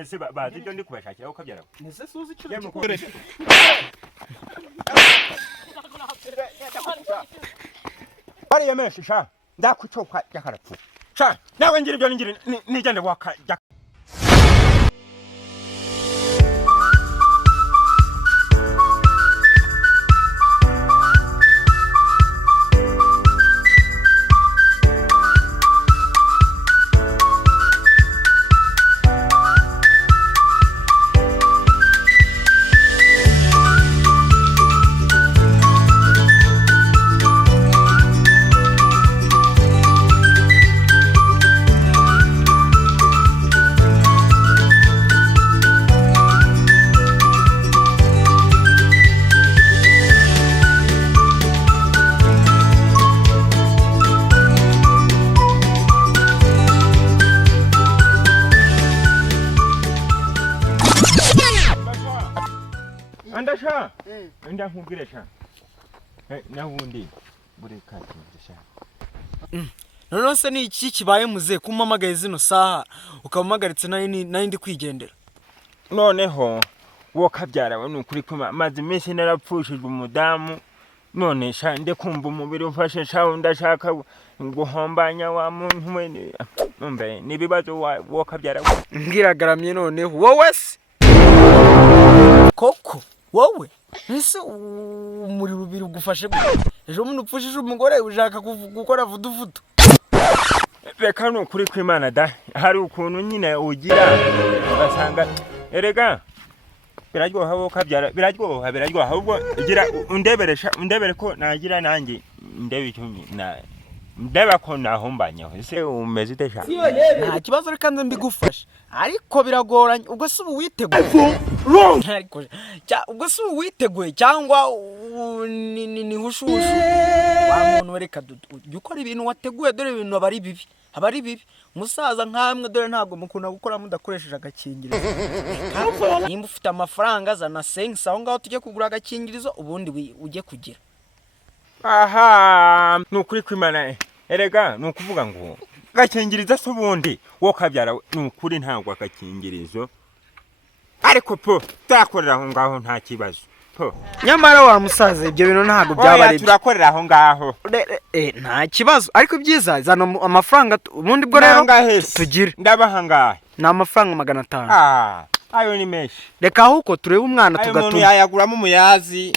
none se bazi ibyo ndi kubashakira ukabyara nese suzi cyo bari yameshe sha ndakucoka yakarapfu sha nawe ngira ibyo ngira nigende waka andasha enda nkubwire sha nawundi buri katisha none se ni iki kibaye muze kumamagaye zino saha ukamamagaritse nayo ndi kwigendera noneho wo kabyarawe nukuri kuma maze iminsi narapfushijwe umudamu none sha nde kumva umubiri ufashe sha ndashaka guhombanya wa muntu we numbe nibibazo wo kabyarawe ngiragaramye noneho wowe se koko wowe ese muri rubiri ugufashe ejo muntu upfushije umugore ushaka gukora vuduvudu reka nukuri kw'Imana da hari ukuntu nyine ugira ugasanga erega biraryoha wo kabyara biraryoha ubwo gira undebere ko nagira nanjye ndebe icyo ndeba ko nahombanya ese umeze utesha nta kibazo reka nze mbigufasha ariko biragoranye ubwo se uwiteguye ubwo se uwiteguye cyangwa ni hushushu wa muntu wereka ukora ibintu wateguye dore ibintu abari bibi umusaza nkamwe dore ntabwo mukunda gukora mudakoresheje agakingirizo nimba ufite amafaranga zana sense aho ngaho tujye kugura agakingirizo ubundi ujye kugira aha nukuri kw'Imana erega nukuvuga ngo gakingirizo se ubundi wo kabyara nukuri ntabwo agakingirizo ariko po turakorera aho ngaho nta kibazo po nyamara wa musaza ibyo bintu ntabwo byabari turakorera aho ngaho nta kibazo ariko byiza zana amafaranga ubundi bwo rero tugire ndabaha ngahe ni amafaranga 500 ayo ni meshi reka ahuko turebe umwana tugatuma umuntu yayaguramo umuyazi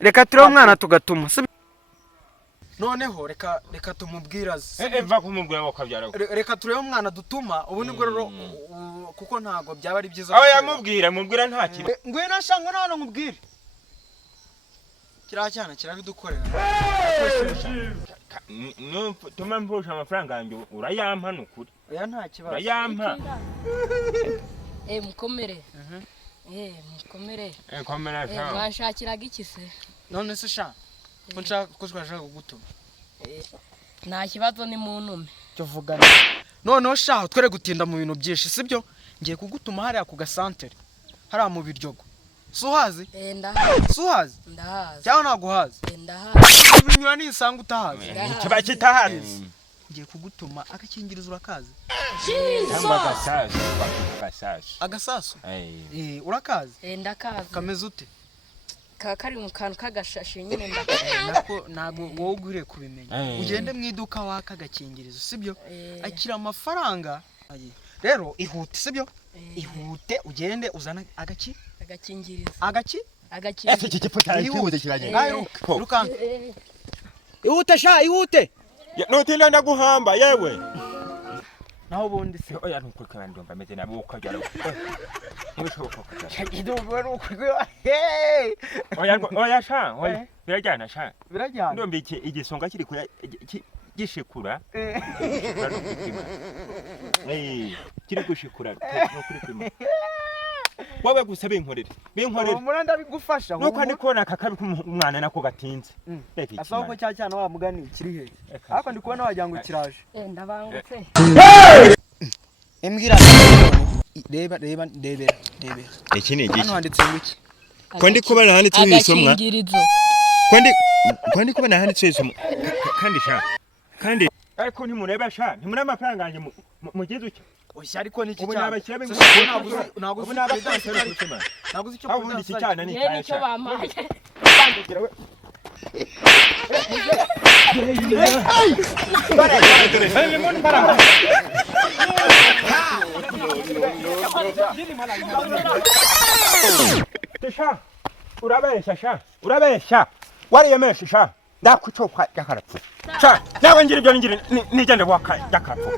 reka turebe umwana tugatuma noneho reka tumubwiraze va kumubwira ngo kabyara reka turebe umwana dutuma ubundi bwo rero kuko ntago byaba ari byiza aho yamubwira nta kintu ngwe nashanga nano nkubwire kiracyana kirabidukorera no tuma mpusha amafaranga yanjye urayampa nukuri oya nta kibazo urayampa mukomere mukomere komera sha mwashakiraga iki se none se sha ko twashaka kugutuma nta kibazo ni muntume cyo vugana noneho sha twere gutinda mu bintu byinshi sibyo ngiye kugutuma hariya ku gasantere hariya mu biryogo suhazi suhazi ndahazi cyangwa naguhazi ndahazi ibinyura nisanga utahazi kiba kitahazi ngiye kugutuma agakingirizo urakazi agasasu urakazi ndakazi kameze ute kari mu kantu kagashashi nyine ntabwo wowe ugure kubimenya ugende mu iduka waka agakingirizo sibyo akira amafaranga rero ihute sibyo ihute ugende uzana agakingirizo ese iki gipfuta ihute kiranye rukanka ihute sha ihute nutinda ndaguhamba yewe naho bundi se oya nuko kandi ndumva meze nabo ukabyara ntibishoboka oya sha birajyana sha birajyana ndombe igisonga kiri kuri gishikura kiri gushikura no kuri kwima wawe gusa binkorere umuranda bigufasha nuko ndi kubona kakabi kumwana nako gatinze asaho ko cyana wa mugani kiri he ariko ndi kubona wagira ngo kiraje ndabangutse embwira reba iki ni iki hano handitse iki ko ndi kubona handitse isomwa ko ndi kubona handitse isomwa kandi sha kandi ariko ntimureba sha ntimurema amafaranga yanjye mugize ucyo oya ariko niki ubu cyane nabakirabe ntabwo ubu nabakirabe kutima ntabwo uzi icyo aho ubundi iki cyane ni ye nicyo bamaye bandukira we Tesha urabesha wariyemesha sha ndakucoka yakarapfu sha nawe ngira ibyo ngira nigende waka yakarapfu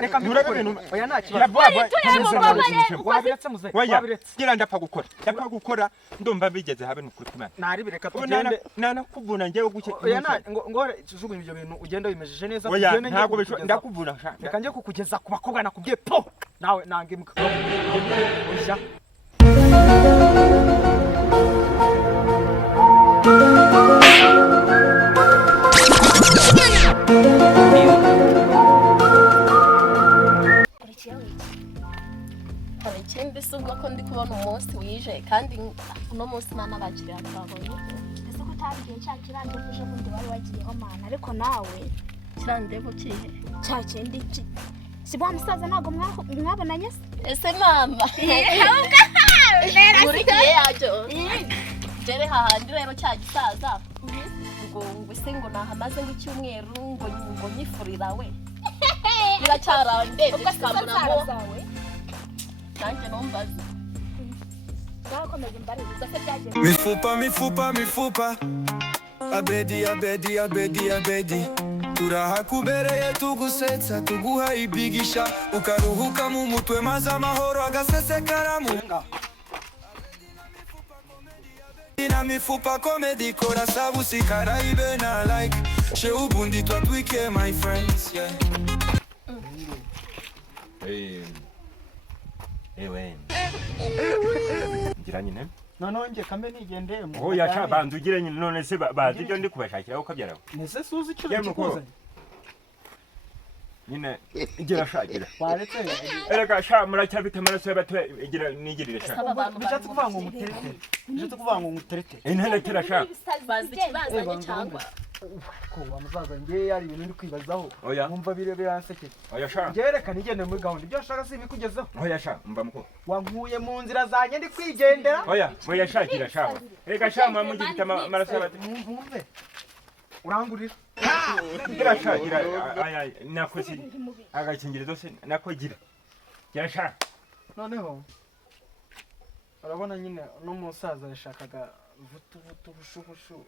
reka mbikore oya nta kibazo wabiretse muze wabiretse gira ndapfa gukora ndumva bigeze habe nukuri kumana nari bireka tugende nanakuvuna ngewe guke oya ngo tujugunye ibyo bintu ugenda bimejeje neza tugende ntabwo ndakuvuna sha reka nje kukugeza ku bakobwa nakubwiye po nawe nangimuka oya ikindi si ubwo ko ndi kubona umunsi wije kandi uno munsi nta n'abakiriya twabonye ese ko utabwiye cya kirandevu ejo bundi wari wagiyeho mana ariko nawe kirandevu kihe cya kindi si bwa musaza ntabwo mwabonanye se ese mama buri gihe yajyo jere hahandi rero cya gisaza ngo ese ngo nahamaze nk'icyumweru ngo nyifurira we biracyarandebye kikambonamo nanjye numbaze bwakomeza imbaririza se byagiye mifupa abedi turahakubereye tugusetsa tuguha ibigisha ukaruhuka mu mutwe maze amahoro agasesekara mu na mifupa comedy kora sabusi karaibe na like she ubundi twatwike my friends yeah ewe ngira nyine none kambe nigendeye mu oya cha bantu ugire nyine none se bazi ibyo ndi kubashakira ukabyara nese suzi icyo kikuzanye nyine igira shakira waretse erega sha muracyabite amaraso y'abato igira nigirire sha bishatse kuvuga ngo nguterete intene tira sha bazi ikibazanye cyangwa ko wa musaza ngiye yari ibintu ndi kwibazaho oya numva birebe yansekeye oya sha ngerekana igende muri gahunda ibyo nshaka si bikugezeho oya sha mba muko wankuye mu nzira zanjye ndi kwigendera oya shakira sha erega sha mugifite amaraso y'abato mwumve urangurira gira sha gira aya nakosi agakingirizo se nakogira gira sha noneho urabona nyine no musaza yashakaga vutu bushuhushu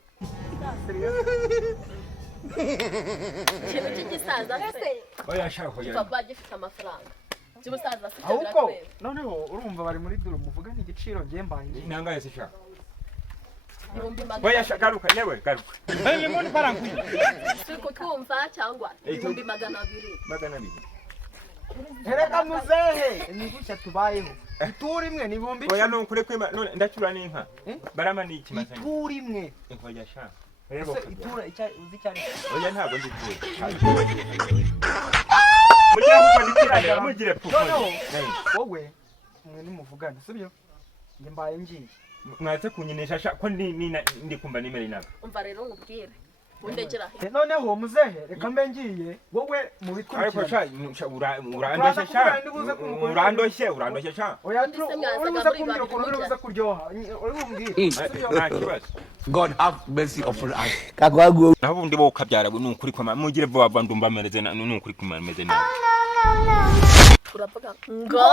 ikintu cy'igisaza se oya sha oya papa gifite amafaranga cy'ubusaza se ahubwo noneho urumva bari muri duro muvugana igiciro ngiye mbanye nangaye se sha oya sha garuka yewe garuka mbona barankuye siko twumva cyangwa 200 Hereka muzehe ni gutya tubayeho ituri imwe ni bombi oya no kure kwima none ndacura n'inka barama ni ikimasanye ituri imwe oya sha rebo itura uzi cyane oya ntabwo ndituje mugira ngo ndikirane mugire pupo wowe mwe nimuvugana sibyo nge mbaye ngiye mwatse kunyinesha sha ko ndi kumva nimero inaka umva rero ngubwire undegera noneho muzehe reka mbe ngiye wowe mu bikurikira ariko sha urandoshye sha oya uruza kumbwira ko uruza kuryoha uri bumbwire God have mercy upon us naho ubundi bo kabyara n'ukuri kwa mugire vuba vuba ndumva mereze n'ukuri kuma meze neza turavuga ngo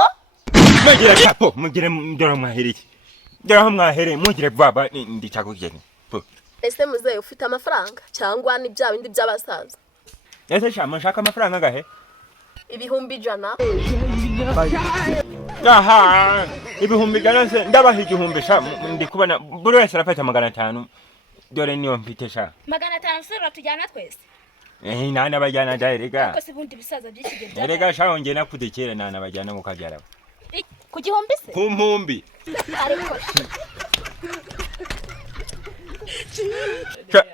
mugire kapo mugire ndora mwahereye mugire vuba ndicakugene ese muzehe ufite amafaranga cyangwa ni bya bindi by'abasaza ese sha mashaka amafaranga gahe ibihumbi 100 aha ibihumbi ijana ndabaha igihumbi sha ndi kubona buri wese arafata 500 dore niyo mfite sha 500 sura tujyana twese nana bajyana direga ko sibundi bisaza by'ikigenda direga sha onge nakudekere nana bajyana mukabyara ku gihumbi se ku mpumbi ariko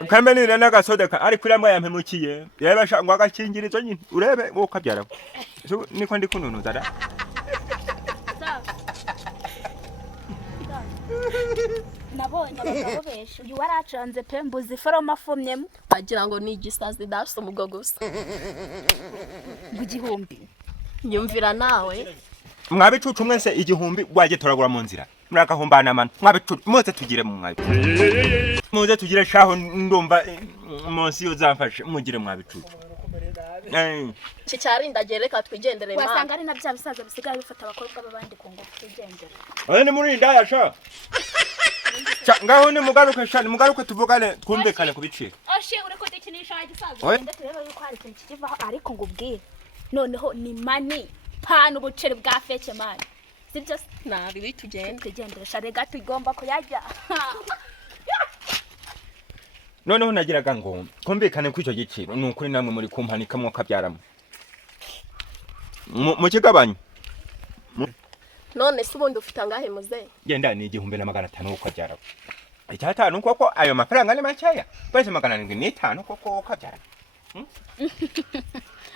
kamenira n'agasoda ari kuri amwe yampemukiye yaba shangwa agakingirizo nyine urebe wo kabyara niko ndi kununuza da nabonye abagabo benshi uyu waracanze pe mbuzi foroma afumyemo bagira ngo ni igisazi dafise umugabo gusa igihumbi nyumvira nawe mwabicucu mwese igihumbi waje turagura mu nzira murakahumbana amano mwabicucu muze tugire mu mwabi muze tugire shaho ndumva munsi yo zamfashe mugire mwabicucu Chicharinda gereka twigendere ma wasanga ari na bya bisaza bisigaye bifata abakobwa babandi ku ngo twigendere ni muri indaya sha ngaho ni mugaruke tuvugane twumvikane kubicira oshe ureko dekinisha igisaza ndende tureba yuko hari ikintu kivaho ariko ngo ubwire noneho ni mani pana ubucere bwa feke mani sibyo nabi tugendere sharega tugomba kuyajya noneho nagiraga ngo kumvikane kw'icyo giciro n'ukuri namwe muri kumpanika mwo kabyaramo mu kigabanya none se ubundi ufite angahe muze genda ni 1500 uko kabyara icyatanu koko ayo mafaranga ni makeya base 750 koko kabyara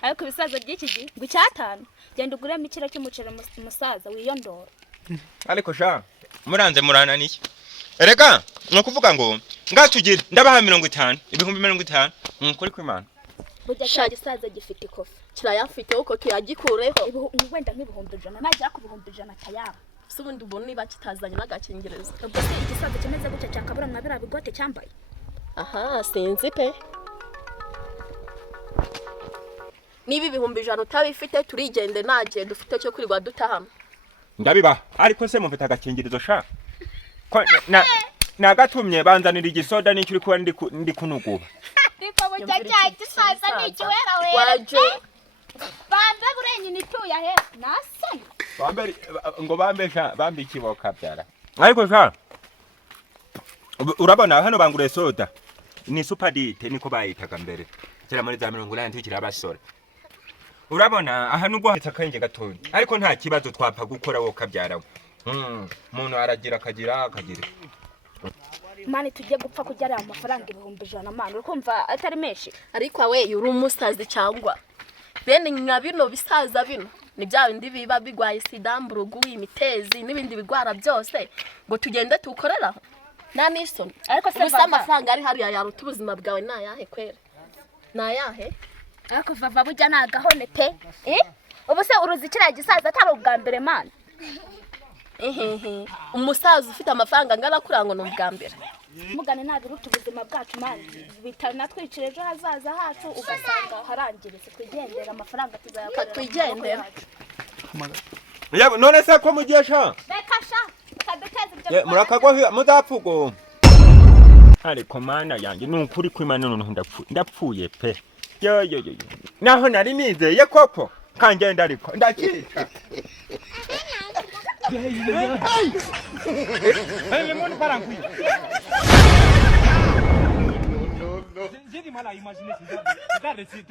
ariko ibisaza by'iki gihe ngo icyatanu genda ugure mikira cy'umucere musaza wiyondora ariko sha muranze murananiye erega nukuvuga ngo ngatugire ndabaha 50 ibihumbi 50 nkuri kw'Imana burya cya gisaza gifite ikofi kirayafite uko tuyagikureho wenda nk'ibihumbi 100 najya ku bihumbi 100 tayaba se ubundi ubona niba kitazanye n'agakingirizo ubwo se igisaza kimeze gutya cyakabura mwabira bigote cyambaye aha sinzi pe niba ibihumbi 100 utabifite turigende nagiye dufite cyo kwirwa dutahama ndabiba ariko se mufite agakingirizo sha nagatumye banzanira igisoda n'icyo uri kuba ndi kunuguba ariko burya cya gisaza ni ikiwera waje banza burenye nituya he nasana bambe ikiboka byara ariko sha urabona hano bangure soda ni superdite niko bayitaga mbere kera muri za 80 kirabasore urabona aha nubwo hatakaye gatonya ariko nta kibazo twapfa gukora wo kabyarawe umuntu aragira akagira mani tujye gupfa kujya amafaranga ibihumbi 100 mani ukumva atari menshi ariko awe yuri umusazi cyangwa bene nkabino bisaza bino ni bya bindi biba bigwaye sida mburugu imitezi n'ibindi bigwara byose ngo tugende tukorera na niso ariko se amafaranga ari hariya yaruta ubuzima bwawe nayahe kwera nayahe ariko vava bujya nagahone pe ubu se uruzi kiriya gisaza atari ubwa mbere mani umusaza ufite amafaranga ngana kurango no ubwa mbere mugane nabiruta ubuzima bwacu mani bitana twicire ejo hazaza hacu ugasanga harangiritse twigendera amafaranga tuzayakora twigendera yabo none se ko mugiye sha reka sha kaduteze ibyo murakagwa mudapfugo ariko mana yanjye n'ukuri kw'Imana none ndapfuye pe yo naho nari nizeye koko kangenda ariko ndakica Hey, mon parang kuy. Jadi malah imagine sih,